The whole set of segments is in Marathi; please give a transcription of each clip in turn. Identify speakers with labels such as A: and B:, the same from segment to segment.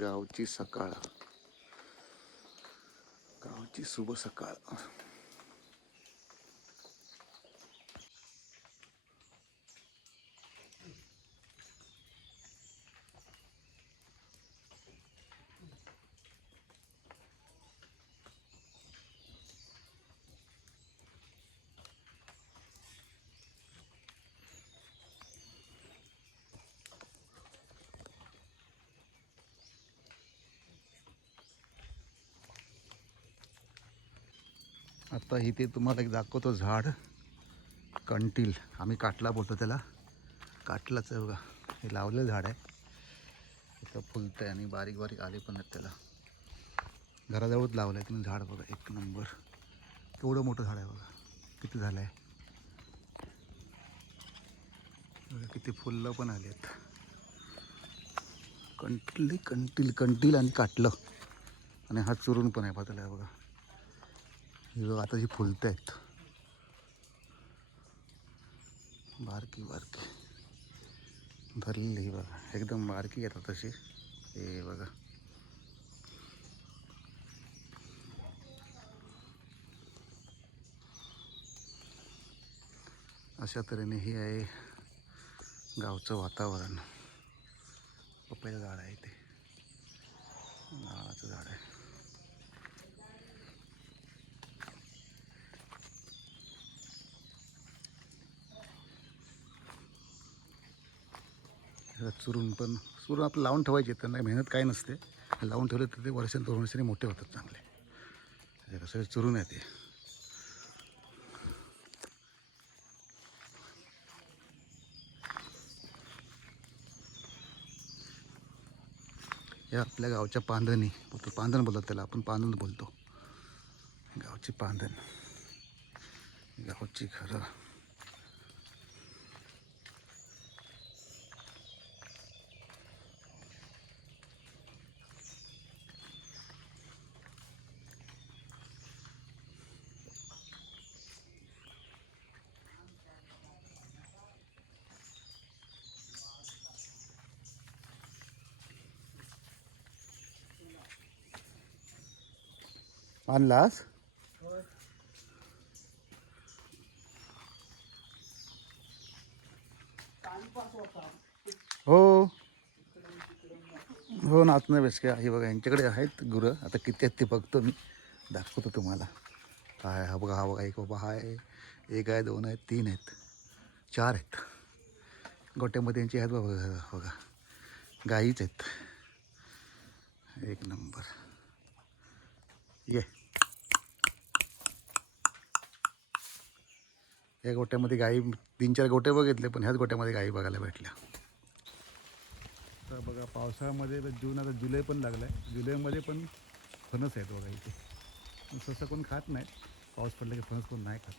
A: गावची सकाळ. गावची शुभ सकाळ. आता इथे तुम्हाला एक दाखवतो झाड. कंटील. आम्ही काटला बोलतो त्याला. काटलाच आहे बघा. हे लावलेलं झाड आहे. इथं फुलतं आहे आणि बारीक बारीक आले पण आहेत त्याला. घराजवळच लावलं आहे तुम्ही झाड बघा. एक नंबर. केवढं मोठं झाड आहे बघा. किती झालं आहे बघा किती फुलं पण आली आहेत. कंटील कंटील कंटील आणि काटलं. आणि हा चुरून पण आहे पातळा बघा. ही बघा आता जी फुलत आहेत. बारकी बारकी. भरलेली बघा एकदम बारकी येतात तशी. हे बघा. अशा तऱ्हेने हे आहे गावचं वातावरण. पपईचं झाड आहे ते. नाळाचं झाड आहे. चुरून पण चुरून आपलं लावून ठेवायचे त्यांना मेहनत काय नसते. लावून ठेवले तर ते वर्षाने दोन वर्षांनी मोठे होतात चांगले. हे सगळे चुरून येते या हे आपल्या गावच्या पांधणी बोलतो पांधण बोलतात त्याला आपण पांधण बोलतो. गावची पांधण गावची खरं. आणलास? हो. हो नाचणं बेसके काय आहे बघा यांच्याकडे आहेत गुरं. आता किती आहेत ते बघतो मी. दाखवतो तुम्हाला. काय हा बघा हा बघा एक बाबा हा आहे एक आहे दोन आहेत तीन आहेत. चार आहेत. गोट्यामध्ये यांची आहेत बघा बघा. गाईच आहेत. एक नंबर. ये। या गोट्यामध्ये गाई तीन चार गोटे बघितले पण ह्याच गोट्यामध्ये गाई बघायला भेटल्या. तर बघा पावसाळ्यामध्ये तर जून आता जुलै पण लागला आहे जुलैमध्ये पण फणस आहेत बघा इथे. पण तसं कोण खात नाही. पाऊस पडला की फणस कोण नाही खात.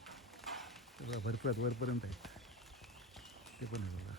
A: तर बघा भरपूर आहेत वरपर्यंत आहेत. ते पण आहे बघा.